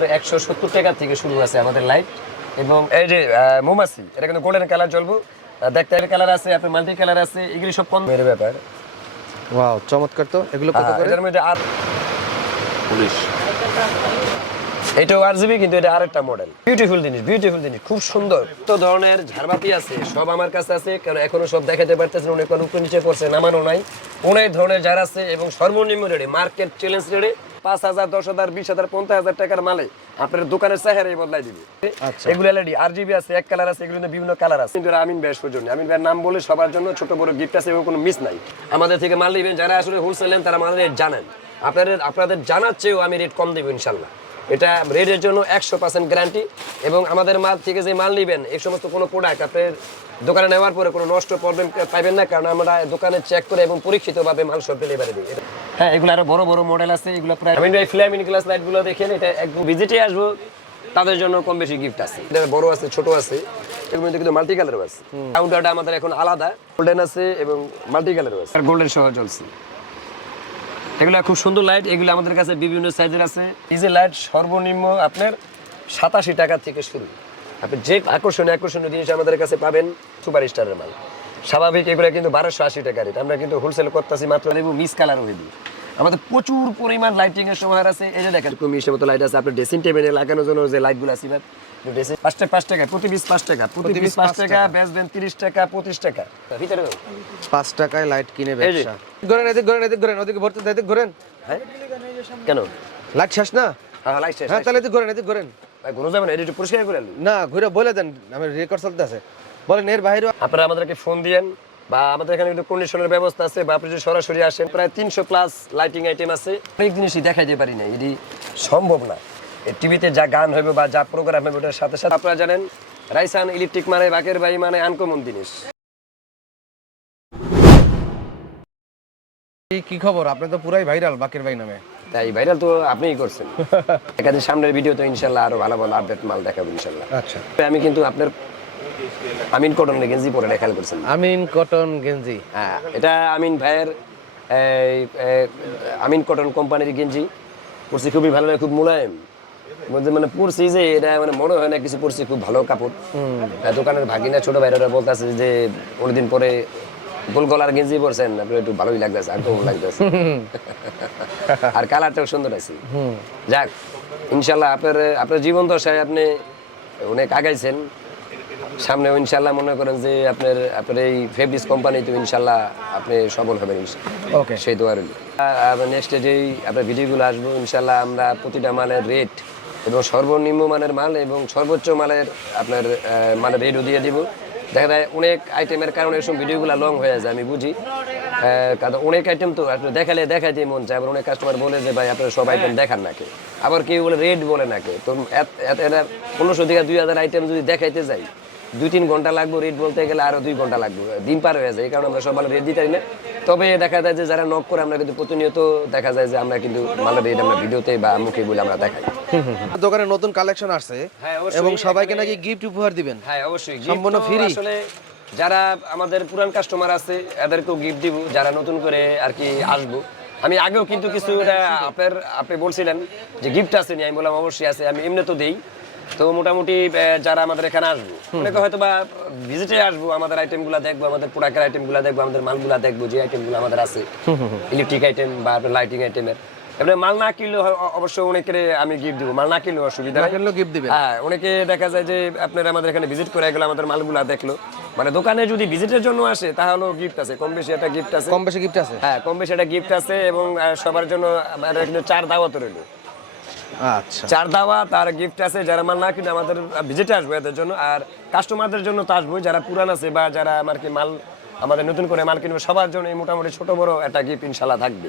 170 টাকা থেকে শুরু আছে আমাদের লাইট এবং এই যে মোমাসি এটা কিন্তু গোল্ডেন কালার জ্বলবো দেখতে এর কালার আছে আপনার মাল্টি কালার আছে এগুলি সব কম এর ব্যাপার ওয়াও চমৎকার তো এগুলো কত করে এর মধ্যে আর পুলিশ এটাও আরজিবি কিন্তু এটা আরেকটা মডেল বিউটিফুল জিনিস খুব সুন্দর তো ধরনের ঝাড়বাতি আছে সব আমার কাছে আছে কারণ এখনো সব দেখাতে পারতেছেন অনেক উপরে নিচে করছে নামানো নাই অনেক ধরনের যারা আছে এবং সর্বনিম্ন রেটে মার্কেট চ্যালেঞ্জ রেটে 5,000 10,000 20,000 50,000 টাকার মালে আপনার দোকানের চেহারাই বদলাই দিবে এগুলো এলইডি আরজিবি আছে এক কালার আছে এগুলো বিভিন্ন কালার আছে কিন্তু আমিন ভাইয়ের সৌজন্য আমিন ভাইয়ের নাম বলে সবার জন্য ছোট বড় গিফট আছে এবং কোনো মিস নাই আমাদের থেকে মাল নেবেন যারা আসলে হোলসেল নেন তারা মাল রেট জানেন আপনাদের জানার চেয়েও আমি রেট কম দেবো ইনশাল্লাহ এটা রেটের জন্য 100% গ্যারান্টি এবং আমাদের মাল থেকে যে মাল নেবেন এই সমস্ত কোনো প্রোডাক্ট আপনার দোকানে নেওয়ার পরে কোনো নষ্ট প্রবলেম পাবেন না কারণ আমরা দোকানে চেক করে এবং পরীক্ষিতভাবে মাল সব ডেলিভারি দিই হ্যাঁ এগুলো আরো বড় বড় মডেল আছে এগুলো প্রায় আমি ফ্ল্যামিন গ্লাস লাইটগুলো দেখেন এটা একদম ভিজিটে আসবো তাদের জন্য কম বেশি গিফট আছে এটা বড় আছে ছোট আছে এর মধ্যে কিন্তু মাল্টি কালারও আছে কাউন্টারটা আমাদের এখন আলাদা গোল্ডেন আছে এবং মাল্টি কালারও আছে আর গোল্ডেন সহ জ্বলছে এগুলো খুব সুন্দর লাইট এগুলো আমাদের কাছে বিভিন্ন সাইজের আছে এই যে লাইট সর্বনিম্ন আপনার 87 টাকা থেকে শুরু আপনি যে আকর্ষণীয় জিনিস আমাদের কাছে পাবেন সুপার স্টারের মাল স্বাভাবিক এগুলো কিন্তু 1280 টাকা রেট আমরা কিন্তু হোলসেল করতেছি মাত্র দেব মিস কালার হয়ে দিই আমাদের প্রচুর পরিমাণ লাইটিং এর সময় আছে এই যে দেখেন কম হিসেবে তো লাইট আছে আপনার ড্রেসিং টেবিলে লাগানোর জন্য যে লাইটগুলো আছে ড্রেসিং 5 টাকা প্রতি পিস 5 টাকা প্রতি পিস 5 টাকা বেচ দেন 30 টাকা 25 টাকা ভিতরে 5 টাকায় লাইট কিনে ব্যবসা এদিক ঘোরেন ওদিকে ভরতে এদিক ঘোরেন হ্যাঁ কেন লাইট শেষ না হ্যাঁ লাইট শেষ হ্যাঁ তাহলে এদিক ঘোরেন ভাই ঘুরে যাবেন এটা একটু পরিষ্কার করে না ঘুরে বলে দেন আমি রেকর্ড চলতে আছে বলেন এর বাইরে আপনারা আমাদেরকে ফোন দিয়েন বা আমাদের এখানে কিন্তু কন্ডিশনের ব্যবস্থা আছে বা আপনি যদি সরাসরি আসেন প্রায় 300 প্লাস লাইটিং আইটেম আছে অনেক জিনিসই দেখাইতে পারি না এটি সম্ভব না এই টিভিতে যা গান হবে বা যা প্রোগ্রাম হবে ওটার সাথে সাথে আপনারা জানেন রাইসান ইলেকট্রিক মানে বাকের ভাই মানে আনকমন জিনিস কি খবর আপনি তো পুরাই ভাইরাল বাকের ভাই নামে তাই ভাইরাল তো আপনিই করছেন একাধিক সামনের ভিডিও তো ইনশাআল্লাহ আরো ভালো ভালো আপডেট মাল দেখাবো ইনশাআল্লাহ আচ্ছা আমি কিন্তু আপনার আমিন কটন গেঞ্জি পরে খেয়াল করছেন আমিন কটন গেঞ্জি হ্যাঁ এটা আমিন ভাইয়ের আমিন কটন কোম্পানির গেঞ্জি পরছি খুবই ভালো লাগে খুব মোলায়েম মানে পরছি যে এটা মানে মনে হয় না কিছু পরছি খুব ভালো কাপড় দোকানের ভাগিনা ছোট ভাইরা বলতেছে যে অনেকদিন পরে গোল গলার গেঞ্জি পরছেন আপনার একটু ভালোই লাগতেছে আর কেমন লাগতেছে আর কালারটাও সুন্দর আছে যাক ইনশাল্লাহ আপনার জীবন দশায় আপনি অনেক আগাইছেন সামনে ইনশাল্লাহ মনে করেন যে আপনার এই ফেব্রিক্স কোম্পানি তো ইনশাল্লাহ আপনি সফল হবেন ওকে সেই তো আর নেক্সট যেই আপনার ভিডিওগুলো আসবো ইনশাল্লাহ আমরা প্রতিটা মালের রেট এবং সর্বনিম্ন মানের মাল এবং সর্বোচ্চ মালের আপনার মালের রেটও দিয়ে দিব দেখা যায় অনেক আইটেমের কারণে এসব ভিডিওগুলো লং হয়ে যায় আমি বুঝি কারণ অনেক আইটেম তো আপনি দেখালে দেখাইতে মন চায় আবার অনেক কাস্টমার বলে যে ভাই আপনারা সব আইটেম দেখান নাকি আবার কেউ বলে রেট বলে নাকি তো 1500 থেকে 2000 আইটেম যদি দেখাইতে যাই 2-3 ঘন্টা লাগবে রেট বলতে গেলে আরো 2 ঘন্টা লাগবে দিন পার হয়ে যায় এই কারণে আমরা সব ভালো রেট দিতে পারি না তবে দেখা যায় যে যারা নক করে আমরা কিন্তু প্রতিনিয়ত দেখা যায় যে আমরা কিন্তু ভালো রেট আমরা ভিডিওতে বা মুখে বলে আমরা দেখাই দোকানে নতুন কালেকশন আসছে এবং সবাইকে নাকি গিফট উপহার দিবেন হ্যাঁ অবশ্যই সম্পূর্ণ ফ্রি আসলে যারা আমাদের পুরান কাস্টমার আছে এদেরকেও গিফট দিব যারা নতুন করে আর কি আসবো আমি আগেও কিন্তু কিছু আপনি বলছিলেন যে গিফট আছে নি আমি বললাম অবশ্যই আছে আমি এমনি তো দেই তো মোটামুটি যারা আমাদের এখানে আসবো অনেকে হয়তো বা ভিজিটে আসবো আমাদের আইটেমগুলো দেখবো আমাদের প্রোডাক্টের আইটেমগুলো দেখবো আমাদের মালগুলো দেখবো যে আইটেমগুলো আমাদের আছে ইলেকট্রিক আইটেম বা লাইটিং আইটেমের এবারে মাল না কিনলে অবশ্য অনেকের আমি গিফট দিব মাল না কিনলেও অসুবিধা নাই গিফট দিবেন হ্যাঁ অনেকে দেখা যায় যে আপনারা আমাদের এখানে ভিজিট করে গেলে আমাদের মালগুলা দেখলো মানে দোকানে যদি ভিজিটের জন্য আসে তাহলে গিফট আছে কম বেশি একটা গিফট আছে কম বেশি গিফট আছে হ্যাঁ কম বেশি একটা গিফট আছে এবং সবার জন্য আমাদের কিন্তু 4 দাওয়াত রইলো আচ্ছা 4 দাওয়াত আর গিফট আছে যারা মাল না কিনে আমাদের ভিজিটে আসবে এদের জন্য আর কাস্টমারদের জন্য তো আসবে যারা পুরান আছে বা যারা আমার কি মাল আমাদের নতুন করে মাল কিনবে সবার জন্য মোটামুটি ছোট বড় একটা গিফট ইনশাআল্লাহ থাকবে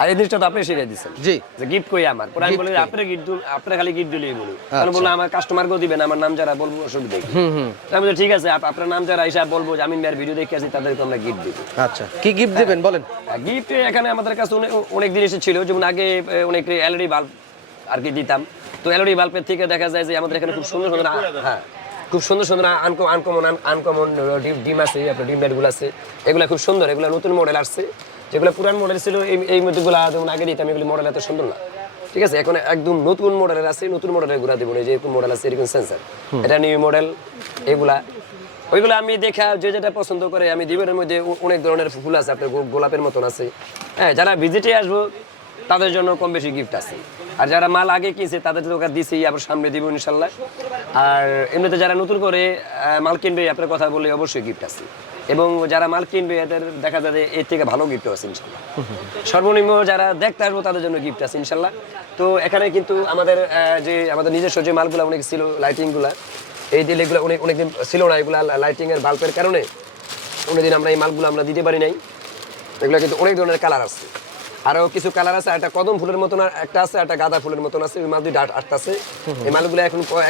আর এই জিনিসটা তো আপনি শিখিয়ে দিচ্ছেন জি যে গিফট কই আমার পরে আমি বলি আপনি গিফট আপনি খালি গিফট দিলেই বলি তাহলে বললাম আমার কাস্টমারকেও দিবেন আমার নাম যারা বলবো অসুবিধা কি আমি বলি ঠিক আছে আপনার নাম যারা হিসাব বলবো যে আমি মেয়ের ভিডিও দেখে আসি তাদেরকে আমরা গিফট দিব আচ্ছা কি গিফট দিবেন বলেন গিফট এখানে আমাদের কাছে অনেক জিনিস ছিল যেমন আগে অনেক এলইডি বাল্ব আর কি দিতাম তো এলইডি বাল্বের থেকে দেখা যায় যে আমাদের এখানে খুব সুন্দর সুন্দর হ্যাঁ খুব সুন্দর সুন্দর আনকমন ডিম আছে আপনার ডিম লাইটগুলো আছে এগুলো খুব সুন্দর এগুলো নতুন মডেল আসছে যেগুলো পুরান মডেল ছিল এই মধ্যেগুলো যেমন আগে দিতাম এগুলো মডেল এত সুন্দর না ঠিক আছে, এখন একদম নতুন মডেলের আছে, নতুন মডেলের ঘোরা দিব না, যে এরকম মডেল আছে এরকম সেন্সার, এটা নিউ মডেল। এগুলা ওইগুলো আমি দেখা যে যেটা পছন্দ করে আমি দিব। এর মধ্যে অনেক ধরনের ফুল আছে, আপনার গোলাপের মতন আছে। হ্যাঁ, যারা ভিজিটে আসবো তাদের জন্য কম বেশি গিফট আছে, আর যারা মাল আগে কিনছে তাদের তো দিছি, আবার সামনে দিব ইনশাল্লাহ। আর এমনিতে যারা নতুন করে মাল কিনবে আপনার কথা বললে অবশ্যই গিফট আছে, এবং যারা মাল কিনবে এদের দেখা যাবে এর থেকে ভালো গিফট আছে ইনশাল্লাহ। সর্বনিম্ন যারা দেখতে আসবো তাদের জন্য গিফট আছে ইনশাল্লাহ। তো এখানে কিন্তু আমাদের যে আমাদের নিজস্ব যে মালগুলো অনেক ছিল, লাইটিংগুলা এই দিলে এগুলো অনেকদিন ছিল না, এগুলো লাইটিংয়ের বাল্বের কারণে অনেকদিন আমরা এই মালগুলো আমরা দিতে পারি নাই। এগুলো কিন্তু অনেক ধরনের কালার আছে, আরও কিছু কালার আছে, একটা কদম ফুলের মতন একটা আছে, একটা গাঁদা ফুলের মতন আছে, ওই মাল দুইটা আটটাছে। এই মালগুলো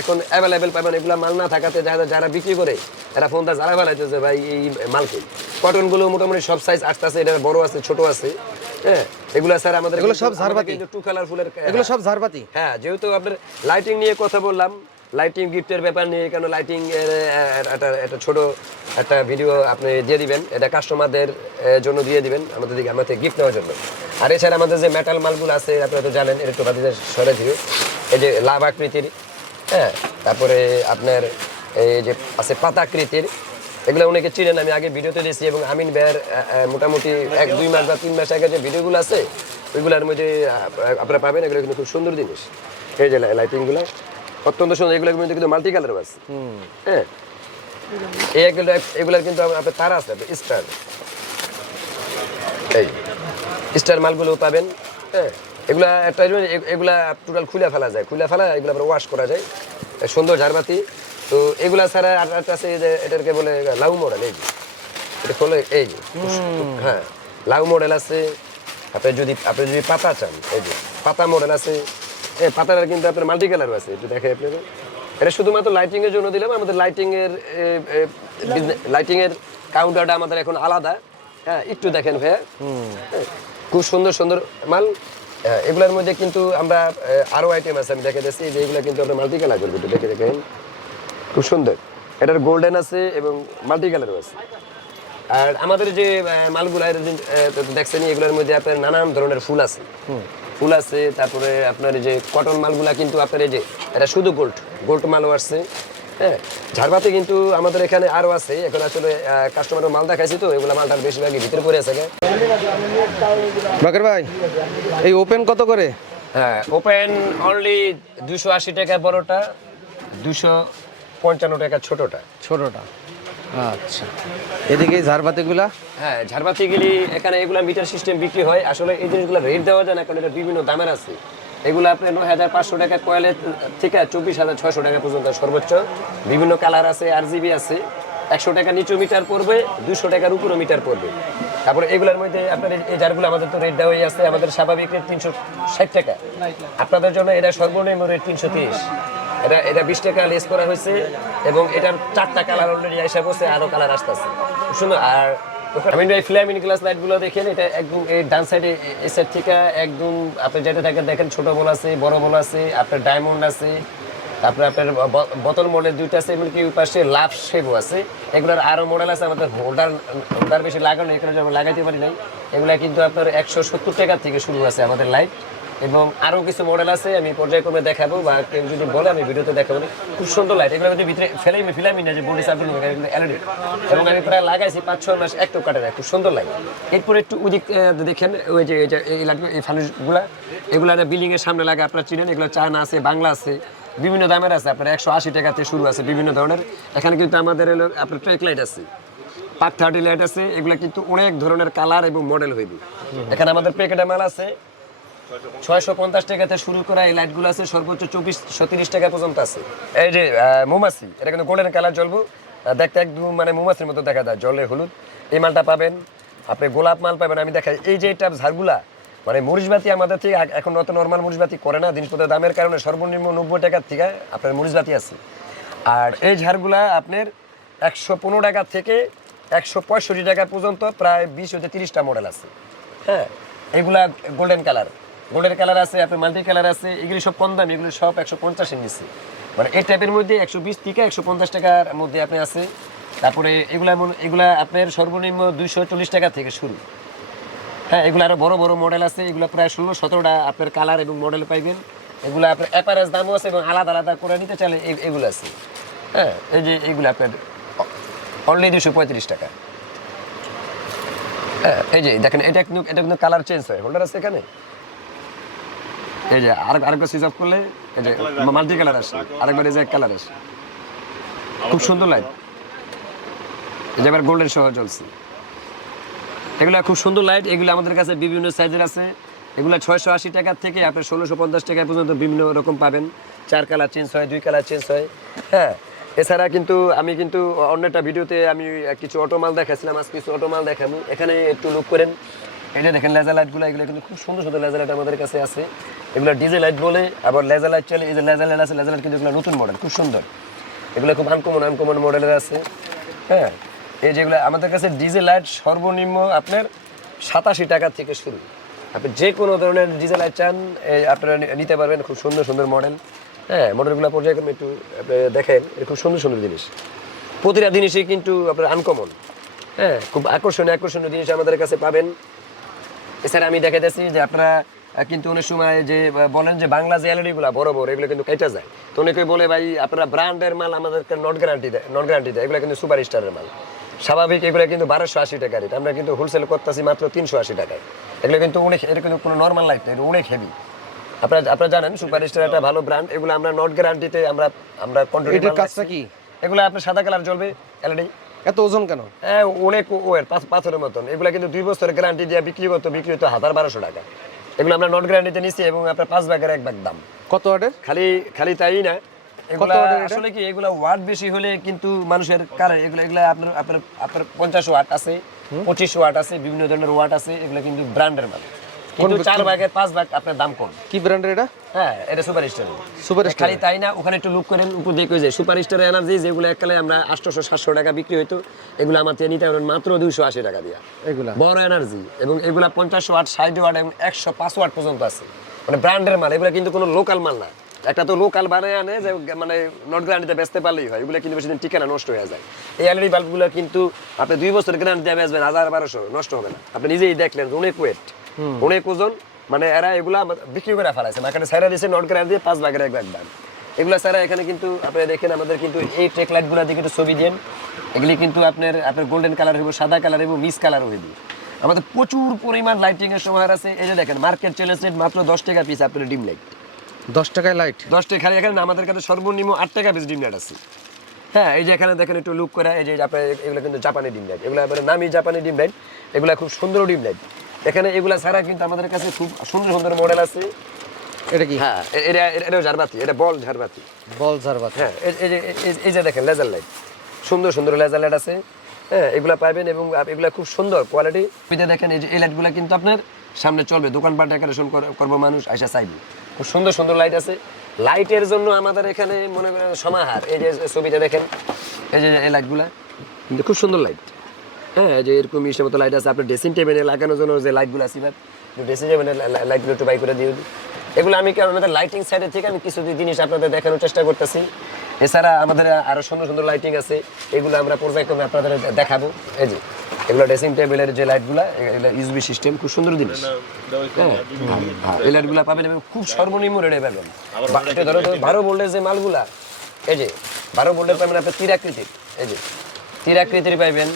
এখন অ্যাভেলেবেল পাবেন। এগুলো মাল না থাকাতে যারা বিক্রি করে এরা ফোন দা জ্বালা ফেলাইতে যে ভাই এই মালকে। কটনগুলো মোটামুটি সব সাইজ আটটাছে, এটা বড় আছে ছোট আছে। হ্যাঁ, এগুলো স্যার আমাদের এগুলো সব ঝাড়বাতি, টু কালার ফুলের, এগুলো সব ঝাড়বাতি। হ্যাঁ, যেহেতু আপনার লাইটিং নিয়ে কথা বললাম, লাইটিং গিফটের ব্যাপার নিয়ে, কেন লাইটিং একটা ছোট একটা ভিডিও আপনি দিয়ে দিবেন, এটা কাস্টমারদের জন্য দিয়ে দিবেন আমাদের গিফট নেওয়ার জন্য। আর এছাড়া আমাদের যে মেটাল মালগুলো আছে আপনারা তো জানেন, এটা একটু বাতিদের সরে দিও, এই যে লাভ আকৃতির, হ্যাঁ, তারপরে আপনার এই যে আছে পাতাকৃতির, এগুলো অনেকে চিনেন, আমি আগে ভিডিওতে দিয়েছি। এবং আমিন ভাইয়ের মোটামুটি 1-2 মাস বা 3 মাস আগে যে ভিডিওগুলো আছে ওইগুলোর মধ্যে আপনারা পাবেন। এগুলো কিন্তু খুব সুন্দর জিনিস, এই যে লাইটিংগুলো অত্যন্ত সুন্দর। এগুলোর মধ্যে কিন্তু মাল্টি কালারও আছে। হ্যাঁ, এগুলার কিন্তু আপনার তারা আছে, স্টার, এই স্টার মালগুলো পাবেন। হ্যাঁ, এগুলা একটা এগুলা টোটাল খুলে ফেলা যায়, এগুলো আবার ওয়াশ করা যায়, সুন্দর ঝাড়বাতি। তো এগুলা ছাড়া আর একটা আছে যে এটাকে বলে লাউ মডেল, এই যে এটা খোলে, এই যে হ্যাঁ লাউ মডেল আছে। আপনি যদি পাতা চান, এই যে পাতা মডেল আছে। এই পাতাটার কিন্তু আপনার মাল্টি কালারও আছে, একটু দেখে আপনাকে। এটা শুধুমাত্র লাইটিং এর জন্য দিলাম, আমাদের লাইটিং এর কাউন্টারটা আমাদের এখন আলাদা। হ্যাঁ, একটু দেখেন ভাইয়া, খুব সুন্দর সুন্দর মাল। হ্যাঁ, এগুলোর মধ্যে কিন্তু আমরা আরো আইটেম আছে, আমি দেখে দিচ্ছি যে এগুলো কিন্তু আমরা মাল্টি কালার করবো, একটু দেখেন খুব সুন্দর। এটার গোল্ডেন আছে এবং মাল্টি কালারও আছে। আর আমাদের যে মালগুলা দেখছেন এগুলোর মধ্যে আপনার নানান ধরনের ফুল আছে, তারপরে আপনার যে কটন মালগুলা কিন্তু আপনার এই যে এটা শুধু গোল্ড মালও আসছে। হ্যাঁ, ঝাড়বাতি কিন্তু আমাদের এখানে আরো আছে, এখন আসলে কাস্টমারের মাল দেখাইছি তো এগুলো মালটার বেশিরভাগই ভিতরে পড়ে আছে। বাকের ভাই, এই ওপেন কত করে? হ্যাঁ, ওপেন অনলি 280 টাকা বড়টা, 255 টাকা ছোটটা। আচ্ছা, এদিকে ঝাড়বাতিগুলা? হ্যাঁ, ঝাড়বাতিগুলি এখানে এগুলা মিটার সিস্টেম বিক্রি হয়। আসলে এই জিনিসগুলো রেট দেওয়া যায় না, কারণ এটা বিভিন্ন দামের আছে। এগুলো আপনার 9,500 টাকা কয়েলের থেকে 24,600 টাকা পর্যন্ত সর্বোচ্চ। বিভিন্ন কালার আছে, RGB আছে। 100 টাকা নিচু মিটার পড়বে, 200 টাকার উপরও মিটার পড়বে। তারপরে এগুলোর মধ্যে আপনার এই জারগুলো আমাদের তো রেট দেওয়াই আছে। আমাদের স্বাভাবিক রেট 360 টাকা, আপনাদের জন্য এটা সর্বনিম্ন রেট 330। এটা 20 টাকা লেস করা হয়েছে, এবং এটার 4টা কালার অলরেডি আসা পড়ছে, আরো কালার আসতেছে সুন্দর। আর আমি এই ফ্ল্যামিন গ্লাস লাইটগুলো দেখেন, এটা একদম এই ডান সাইডে এই সাইড থেকে একদম আপনি যেটা থাকেন দেখেন, ছোট বল আছে, বড় বল আছে, আপনার ডায়মন্ড আছে, তারপরে আপনার বোতল মডেল 2টা আছে, এমনকি ওই পাশে লাভ শেপও আছে। এগুলোর আরো মডেল আছে, আমাদের হোল্ডার বেশি লাগানো, এখানে যখন লাগাইতে পারি নাই। এগুলা কিন্তু আপনার 170 টাকা থেকে শুরু আছে আমাদের লাইট, এবং আরো কিছু মডেল আছে, আমি পর্যায়ক্রমে দেখাবো, বা কেউ যদি বলে আমি ভিডিওতে দেখাবো। খুব সুন্দর লাইট, এগুলোর মধ্যে ভিতরে ফিলামিন না, যে বডি সার্ভিং এলইডি, এবং আমি প্রায় লাগাইছি 5-6 মাস, একটু কাটে না, খুব সুন্দর লাগে। এরপরে একটু ওদিক দেখেন, ওই যে এই লাইট, এই ফানুসগুলা, এগুলা বিল্ডিং এর সামনে লাগে, আপনারা চিনেন। এগুলো চায়না আছে, বাংলা আছে, বিভিন্ন দামের আছে, আপনার 180 টাকা থেকে শুরু আছে বিভিন্ন ধরনের। এখানে কিন্তু আমাদের হলো আপনার ট্রেক লাইট আছে, পাক 30 লাইট আছে, এগুলা কিন্তু অনেক ধরনের কালার এবং মডেল হইবে। এখানে আমাদের প্যাকেটে মাল আছে 650 টাকা থেকে শুরু করা এই লাইটগুলো আছে, সর্বোচ্চ 2430 টাকা পর্যন্ত আছে। এই যে মৌমাছি, এটা কিন্তু গোল্ডেন কালার জ্বলবো, দেখতে একদম মানে মৌমাছির মতো দেখা যায়, জলে হলুদ। এই মালটা পাবেন আপনি, গোলাপ মাল পাবেন। আমি দেখাই, এই যে এটা ঝাড়গুলা, মানে মরিচবাতি আমাদের থেকে এখন অত নর্মাল মরিচবাতি করে না, জিনিসপত্রের দামের কারণে সর্বনিম্ন 90 টাকার থেকে আপনার মরিচবাতি আছে। আর এই ঝাড়গুলা আপনার 115 টাকা থেকে 165 টাকা পর্যন্ত প্রায় 20-30টা মডেল আছে। হ্যাঁ, এগুলা গোল্ডেন কালার আছে, আপনার মাল্টি কালার আছে। এগুলি সব কম দাম, এগুলি সব 150-এর নিচে, মানে এই টাইপের মধ্যে 120 থেকে 150 টাকার মধ্যে আপনি আছে। তারপরে এগুলা আপনার সর্বনিম্ন 240 টাকা থেকে শুরু। হ্যাঁ, এগুলো আরো বড় বড় মডেল আছে, এগুলো প্রায় 16-17টা আপনার কালার এবং মডেল পাইবেন। এগুলো আপনার অ্যাপারেজ দামও আছে এবং আলাদা আলাদা করে নিতে চাইলে এগুলো আছে। হ্যাঁ, এই যে এগুলো আপনার অনলি 235 টাকা। হ্যাঁ, এই যে দেখেন এটা কিন্তু কালার চেঞ্জ হয়, হোল্ডার আছে এখানে। এই যে আরেকবার সুইচ অফ করলে এই যে মাল্টি কালার আসে, আরেকবার এই যে এক কালার আসে, খুব সুন্দর লাইট। এই যে আবার গোল্ডেন সহ জ্বলছে, এগুলো খুব সুন্দর লাইট। এগুলো আমাদের কাছে বিভিন্ন সাইজের আছে, এগুলো 680 টাকা থেকে আপনার 1650 টাকা পর্যন্ত বিভিন্ন রকম পাবেন। 4 কালার চেঞ্জ হয়, 2 কালার চেঞ্জ হয়। হ্যাঁ, এছাড়া কিন্তু আমি কিন্তু অন্য একটা ভিডিওতে আমি কিছু অটোমাল দেখাচ্ছিলাম, আজ কিছু অটোমাল দেখাবো। এখানে একটু লুক করেন, এই যে দেখেন লেজার লাইটগুলো, এগুলো কিন্তু খুব সুন্দর সুন্দর লেজার লাইট আমাদের কাছে আছে। এগুলো ডিজে লাইট বলে, আবার লেজার লাইট চলে। এই যে লেজার লাইট আছে, লেজার লাইট কিন্তু এগুলো নতুন মডেল, খুব সুন্দর। এগুলো খুব আনকমন মডেলের আছে। হ্যাঁ, এই যেগুলো আমাদের কাছে ডিজে লাইট সর্বনিম্ন আপনার 87 টাকা থেকে শুরু। আপনি যে কোনো ধরনের ডিজে লাইট চান আপনারা নিতে পারবেন, খুব সুন্দর সুন্দর মডেল। হ্যাঁ, মডেলগুলো পর্যায়ক্রমে একটু আপনি দেখেন, খুব সুন্দর সুন্দর জিনিস। প্রতিটা জিনিসই কিন্তু আপনার আনকমন। হ্যাঁ, খুব আকর্ষণীয় জিনিস আমাদের কাছে পাবেন। এছাড়া আমি দেখাতেছি যে আপনারা কিন্তু অনেক সময় যে বলেন যে বাংলা যে এলইডিগুলো বড় বড়, এগুলো কিন্তু কেটে যায়। তো অনেকে বলে ভাই আপনারা ব্র্যান্ডের মাল আমাদেরকে নট গ্যারান্টি দেয়, এগুলো কিন্তু সুপার স্টারের মাল। স্বাভাবিক এগুলো কিন্তু 1280 টাকা রেট, আমরা কিন্তু হোলসেল করতেছি মাত্র 380 টাকায়। এগুলো কিন্তু অনেক, এটা কিন্তু কোনো নর্মাল লাইট না, এটা অনেক হেভি। আপনারা জানেন সুপার স্টার একটা ভালো ব্র্যান্ড। এগুলো আমরা নট গ্যারান্টিতে আমরা কন্ট্রোল। এটার কাজটা কি? এগুলো আপনার সাদা কালার জ্বলবে এলইডি। এত ওজন কেন? হ্যাঁ, অনেক ওয়েট, পাথরের মতন। এগুলো কিন্তু 2 বছরের গ্যারান্টি দিয়ে বিক্রি হতো 1200 টাকা। এগুলো আমরা নট গ্যারান্টিতে নিচ্ছি এবং আপনার 5 ভাগের 1 ভাগ দাম। কত ওয়াটের? খালি তাই না, এগুলো আসলে কি এগুলো ওয়াট বেশি হলে কিন্তু মানুষের কারণে এগুলো আপনার 50 ওয়াট আছে, 25 ওয়াট আছে, বিভিন্ন ধরনের ওয়াট আছে। এগুলো কিন্তু ব্র্যান্ডের মাল, কিন্তু 4 ভাগের 5 ভাগ আপনার দাম কম। কি ব্র্যান্ডের এটা? হ্যাঁ, এটা সুপার স্টার। খালি তাই না, ওখানে একটু লুক করেন, উপর দেখে যে সুপার স্টারের এনার্জি যেগুলো এককালে আমরা 800-700 টাকা বিক্রি হইতো, এগুলো আমার থেকে নিতে পারবেন মাত্র 280 টাকা দিয়া। এগুলা বড় এনার্জি, এবং এগুলা 50 ওয়াট, 60 ওয়াট এবং 105 ওয়াট পর্যন্ত আছে, মানে ব্র্যান্ডের মাল। এগুলো কিন্তু কোনো লোকাল মাল না। একটা তো লোকাল বানায় আনে যে মানে নট গ্যারান্টিতে বেচতে পারলেই হয়, এগুলো কিন্তু বেশি দিন টিকে না, নষ্ট হয়ে যায়। এই এলইডি বাল্বগুলো কিন্তু আপনি 2 বছর গ্যারান্টি দিয়ে বেচবেন 1000-1200, নষ্ট হবে না। আপনি নিজেই দেখলেন অনেক ওয়েট, অনেক ওজন, মানে এরা এগুলা বিক্রি করে ফেলাইছে, মার্কেটে ছাইরা দিয়েছে নট গ্যারান্টি দিয়ে 5 ভাগের 1 ভাগ দাম। এগুলো ছাড়া এখানে কিন্তু আপনারা দেখেন আমাদের কিন্তু এই ট্রেক লাইটগুলো দিকে একটু ছবি দেন। এগুলি কিন্তু আপনার গোল্ডেন কালার হইব, সাদা কালার হইব, মিক্স কালার হইব। আমাদের প্রচুর পরিমাণ লাইটিং এর সময় আছে। এই যে দেখেন মার্কেট চ্যালেঞ্জ রেট মাত্র 10 টাকা পিস আপনার ডিম লাইট। 10 টাকায় লাইট? 10 টাকা। খালি এখানে আমাদের কাছে সর্বনিম্ন 8 টাকা পিস ডিম লাইট আছে। হ্যাঁ, এই যে এখানে দেখেন একটু লুক করে, এই যে আপনার এগুলো কিন্তু জাপানি ডিম লাইট, এগুলো মানে নামি জাপানি ডিম লাইট, এগুলো খুব সুন্দর ডিম লাইট। এখানে এগুলা ছাড়া কিন্তু আমাদের কাছে খুব সুন্দর সুন্দর মডেল আছে। এটা কি? হ্যাঁ, এটা ঝাড়বাতি, এটা বল ঝাড়বাতি। হ্যাঁ, এই যে দেখেন লেজার লাইট, সুন্দর সুন্দর লেজার লাইট আছে। হ্যাঁ, এগুলা পাবেন এবং এগুলা খুব সুন্দর কোয়ালিটি। এটা দেখেন, এই লাইটগুলা কিন্তু আপনার সামনে চলবে, দোকানপাট ডেকোরেশন করবো, মানুষ আইসা চাইবে। খুব সুন্দর সুন্দর লাইট আছে। লাইটের জন্য আমাদের এখানে মনে করেন সমাহার। এই যে ছবিটা দেখেন, এই যে এই লাইটগুলা কিন্তু খুব সুন্দর লাইট। হ্যাঁ, যে এরকম ইসের মতো লাইট আছে। আপনার ড্রেসিং টেবিলে লাগানোর জন্য যে লাইটগুলো আছে, ড্রেসিং টেবিলের লাইটগুলো একটু বাই করে দিয়ে দিই। এগুলো আমি কারণ আমাদের লাইটিং সাইডের থেকে আমি কিছু জিনিস আপনাদের দেখানোর চেষ্টা করতেছি। এছাড়া আমাদের আরো সুন্দর সুন্দর লাইটিং আছে, এগুলো আমরা পর্যায়ক্রমে আপনাদের দেখাবো। এই যে এগুলো ড্রেসিং টেবিলের যে লাইটগুলো, এগুলো ইউএসবি সিস্টেম, খুব সুন্দর জিনিস। হ্যাঁ, এই লাইটগুলো পাবেন এবং খুব সর্বনিম্ন রেটে পাবেন। এটা ধরো 12 ভোল্টের যে মালগুলা, এই যে 12 ভোল্টের পাবেন আপনার তীরাকৃতির, এই যে তীরাকৃতির পাইবেন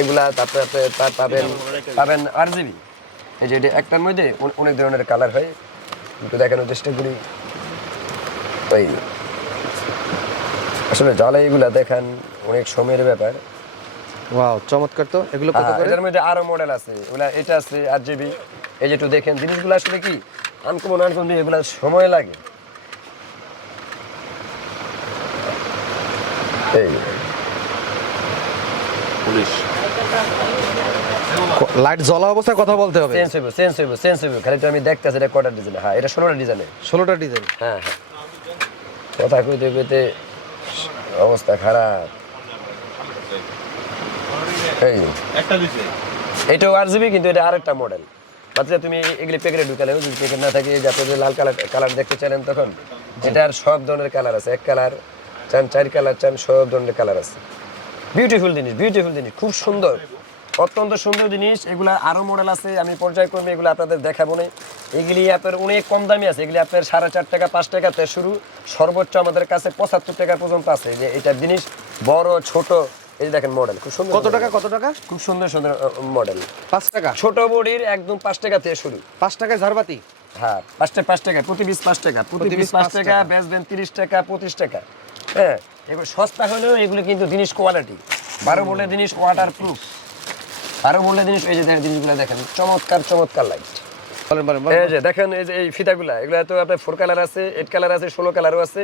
এগুলা। তারপরে পাবেন আরজিবি। এই যে এটা একটার মধ্যে অনেক ধরনের কালার হয়, একটু দেখানোর চেষ্টা করি। ওই আসলে জ্বালা এগুলা দেখান অনেক সময়ের ব্যাপার। ওয়াও, চমৎকার তো। এগুলো কত করে? এর মধ্যে আরো মডেল আছে, এগুলা এটা আছে আরজিবি। এই যে একটু দেখেন জিনিসগুলো আসলে কি আনকমন, এগুলা সময় লাগে। এই পুলিশ লাইট জ্বলা অবস্থায় কথা বলতে হবে। চেঞ্জ হইব। খালি তো আমি দেখতেছি এটা কয়টা ডিজাইন। হ্যাঁ, এটা 16টা ডিজাইন। 16টা ডিজাইন? হ্যাঁ, কথা কইতে অবস্থা খারাপ। এই একটা দিছে, এটাও আরজিবি, কিন্তু এটা আরেকটা মডেল। বাচ্চা তুমি এগুলি প্যাকেটে ঢুকালে, যদি প্যাকেট না থাকে, এই যে আপনি লাল কালার দেখতে চাইলেন, তখন এটার সব ধরনের কালার আছে। 1 কালার চান, 4 কালার চান, সব ধরনের কালার আছে। বিউটিফুল জিনিস, খুব সুন্দর। অত্যন্ত সুন্দর জিনিস। এগুলা আরো মডেল আছে, আমি পর্যায়ক্রমে এগুলো আপনাদের দেখাবো না। এগুলি আপনার অনেক কম দামি আছে, এগুলি আপনার 4.5 টাকা 5 টাকাতে শুরু, সর্বোচ্চ আমাদের কাছে 75 টাকা পর্যন্ত আছে। যে এটা জিনিস বড় ছোট, এই যে দেখেন মডেল খুব সুন্দর। কত টাকা কত টাকা? খুব সুন্দর সুন্দর মডেল। 5 টাকা ছোট বডির একদম 5 টাকা থেকে শুরু। 5 টাকায় ঝাড়বাতি। হ্যাঁ 5 টাকা প্রতি পিস, 5 টাকা প্রতি পিস, 5 টাকা বেচবেন 30 টাকা 25 টাকা। হ্যাঁ এগুলো সস্তা হলেও এগুলো কিন্তু জিনিস কোয়ালিটি। 12 ভোল্টের জিনিস ওয়াটার প্রুফ। 12 ভোল্টের জিনিস, এই যে জিনিসগুলো দেখেন চমৎকার চমৎকার লাইট। এই যে দেখেন এই যে এই ফিতাগুলা, এগুলা তো আপনার 4 কালার আছে, 8 কালার আছে, 16 কালারও আছে,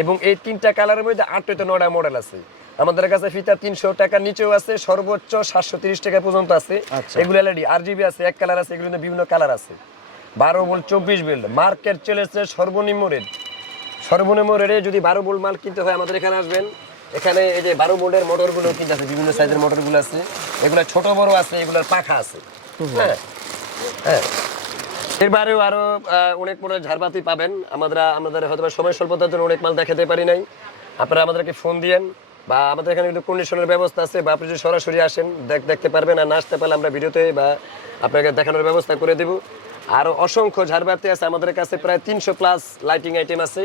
এবং এই 3টা কালারের মধ্যে 8 থেকে 9টা মডেল আছে। আমাদের কাছে ফিতা 300 টাকার নিচেও আছে, সর্বোচ্চ 730 টাকা পর্যন্ত আছে। এগুলো এলইডি আরজিবি আছে, 1 কালার আছে, এগুলো বিভিন্ন কালার আছে। 12 ভোল্ট 24 ভোল্ট মার্কেট চলেছে সর্বনিম্ন রেট। সর্বনিম্ন রেটে যদি 12 ভোল্ট মাল কিনতে হয় আমাদের এখানে আসবেন। এখানে এই যে 12 ভোল্টের মোটরগুলো কিনতে আছে, বিভিন্ন সাইজের মোটরগুলো আছে, এগুলো ছোট বড় আছে, এগুলোর পাখা আছে। হ্যাঁ হ্যাঁ এর বাইরেও আরো অনেক মডেল ঝাড়বাতি পাবেন। আমাদের হয়তো সময় স্বল্পতার জন্য অনেক মাল দেখাতে পারি নাই। আপনারা আমাদেরকে ফোন দিয়েন, বা আমাদের এখানে কিন্তু কন্ডিশনের ব্যবস্থা আছে, বা আপনি যদি সরাসরি আসেন দেখতে পারবেন। আর না আসতে পারলে আমরা ভিডিওতে বা আপনাকে দেখানোর ব্যবস্থা করে দেবো। আরও অসংখ্য ঝাড়বাতি আছে আমাদের কাছে, প্রায় 300 প্লাস লাইটিং আইটেম আছে।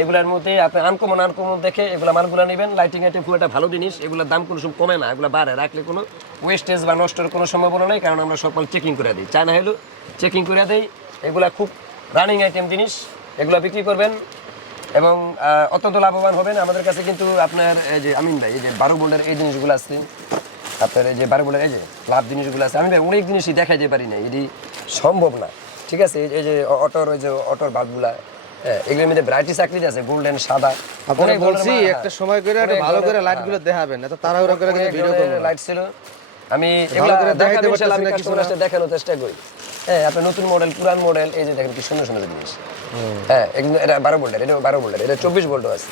এগুলোর মধ্যে আপনি আনকমন দেখে এগুলো মালগুলো নেবেন। লাইটিং আইটেম খুব একটা ভালো জিনিস, এগুলোর দাম কোনো সময় কমে না, এগুলো বাড়ে, রাখলে কোনো ওয়েস্টেজ বা নষ্টের কোনো সম্ভাবনা নেই, কারণ আমরা সকল চেকিং করে দিই। চায়না হলো চেকিং করে দিই। এগুলা খুব রানিং আইটেম জিনিস, এগুলো বিক্রি করবেন এবং অত্যন্ত লাভবান হবেন। আমাদের কাছে কিন্তু আপনার এই যে আমিন ভাই, এই যে 12 ভোল্টের এই জিনিসগুলো আছে, আপনার এই যে 12 ভোল্টের এই যে লাভ জিনিসগুলো আছে, আমি ভাই অনেক জিনিসই দেখাইতে পারি না, এটি সম্ভব না। ঠিক আছে, এই যে অটোর ওই যে অটোর বাল্বগুলা, এগুলোর মধ্যে ভ্যারাইটি চাকরি আছে, গোল্ডেন সাদা। আপনাকে বলছি একটা সময় করে একটা ভালো করে লাইটগুলো দেখাবেন, এত তাড়াহুড়া করে কিন্তু ভিডিও করব না। লাইট ছিল, আমি এগুলা দেখাতে ইনশাআল্লাহ আমি কাস্টমারের কাছে দেখানোর চেষ্টা করি। হ্যাঁ আপনি নতুন মডেল পুরান মডেল, এই যে দেখেন কি সুন্দর সুন্দর জিনিস। হ্যাঁ এগুলো এটা 12 ভোল্টের, এটা 12 ভোল্টের, এটা 24 ভোল্টও আছে।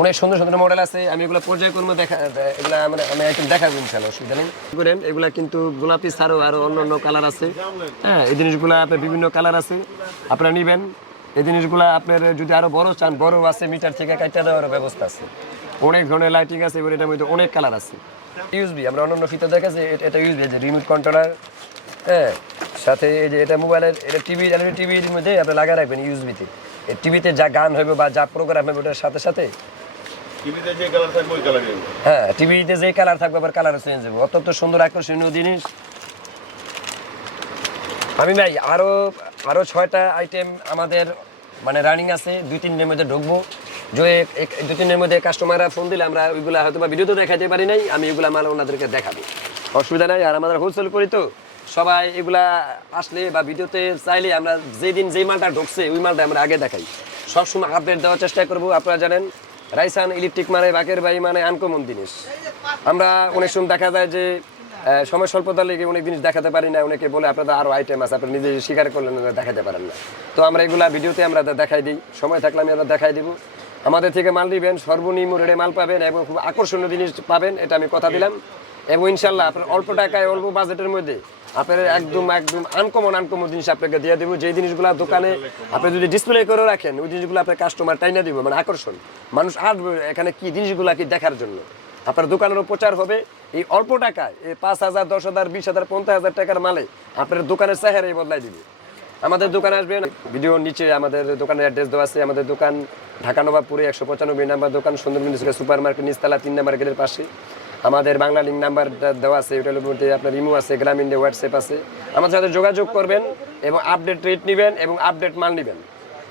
অনেক সুন্দর সুন্দর মডেল আছে, আমি এগুলো পর্যায়ক্রমে এগুলা আমি একটু দেখাবো ইনশাআল্লাহ, অসুবিধা নেই। করেন এগুলা কিন্তু গোলাপি ছাড়াও আরো অন্য কালার আছে। হ্যাঁ এই জিনিসগুলো আপনার বিভিন্ন কালার আছে, আপনারা নেবেন। এই জিনিসগুলো আপনার যদি আরো বড় চান, বড় আছে, মিটার থেকে কাটা দেওয়ার ব্যবস্থা আছে। অনেক ধরনের লাইটিং আছে, এবং এটার মধ্যে অনেক কালার আছে। ইউএসবি আমরা অন্য ফিতা দেখাচ্ছি, এটা ইউএসবি, যে রিমোট কন্ট্রোলার। হ্যাঁ সাথে এই যে এটা মোবাইলের, এটা টিভি, এলইডি টিভির মধ্যে আপনি লাগা রাখবেন ইউএসবিতে। এই টিভিতে যা গান হবে বা যা প্রোগ্রাম হবে ওটার সাথে সাথে টিভিতে যে কালার থাকবে ওই কালারই হবে। হ্যাঁ টিভিতে যে কালার থাকবে আবার কালারও চেঞ্জ হবে। অত্যন্ত সুন্দর আকর্ষণীয় জিনিস। আমি ভাই আরো 6টা আইটেম আমাদের মানে রানিং আছে, 2-3 দিনের মধ্যে ঢুকবো। যে 2-3 দিনের মধ্যে কাস্টমাররা ফোন দিলে আমরা ওইগুলা হয়তো বা ভিডিওতে দেখাতে পারি নাই, আমি ওইগুলা মাল ওনাদেরকে দেখাবো, অসুবিধা নাই। আর আমাদের হোলসেল করি তো, সবাই এগুলা আসলে বা ভিডিওতে চাইলে আমরা যেদিন যেই মালটা ঢুকছে ওই মালটা আমরা আগে দেখাই, সবসময় আপডেট দেওয়ার চেষ্টা করবো। আপনারা জানেন রাইসান ইলেকট্রিক মানে বাকের ভাই মানে আনকমন জিনিস। আমরা অনেক সময় দেখা যায় যে সময় স্বল্পতার লেগে অনেক জিনিস দেখাতে পারি না, অনেকে বলে আপনাদের আরও আইটেম আছে, আপনি নিজে স্বীকার করলেন দেখাতে পারেন না। তো আমরা এগুলা ভিডিওতে আমরা দেখাই দিই, সময় থাকলে আমি আমরা দেখাই দিব। আমাদের থেকে মাল নিবেন, সর্বনিম্ন রেটে মাল পাবেন এবং খুব আকর্ষণীয় জিনিস পাবেন, এটা আমি কথা দিলাম। এবং ইনশাল্লাহ আপনার অল্প টাকায় অল্প বাজেটের মধ্যে আপনার একদম আনকমন জিনিস আপনাকে দিয়ে দেবো। যে জিনিসগুলো দোকানে আপনি যদি ডিসপ্লে করে রাখেন, ওই জিনিসগুলো আপনার কাস্টমার টাইনা দিব, মানে আকর্ষণ, মানুষ আসবে এখানে কি জিনিসগুলো কি দেখার জন্য। আপনার দোকানেরও প্রচার হবে। এই অল্প টাকায় এই 5,000, 10,000, 20,000, 50,000 টাকার মালে আপনার দোকানের চেহারাই বদলাই দিবে। আমাদের দোকানে আসবেন, ভিডিওর নিচে আমাদের দোকানের অ্যাড্রেস দেওয়া আছে। আমাদের দোকান ঢাকা নবাবপুরে 195 নাম্বার দোকান, সুন্দরবন সুপার মার্কেট নিচতলা 3 নাম্বার গেটের পাশে। আমাদের বাংলা লিঙ্ক নাম্বার দেওয়া আছে, ওটার মধ্যে আপনার ইমো আছে, গ্রামীণ হোয়াটসঅ্যাপ আছে। আমাদের সাথে যোগাযোগ করবেন এবং আপডেট রেট নেবেন এবং আপডেট মাল নেবেন।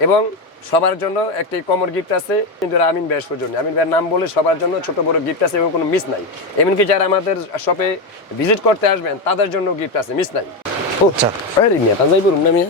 এবং সবার জন্য একটি কমর গিফট আছে, কিন্তু আমিন ভাইয়ের সৌজন্য, আমিন ভাইয়ের নাম বলে সবার জন্য ছোট বড় গিফট আছে এবং কোনো মিস নাই। এমনকি যারা আমাদের শপে ভিজিট করতে আসবেন তাদের জন্য গিফট আছে, মিস নাই। আচ্ছা আরে মিয়া তাই বলুন না মিয়া।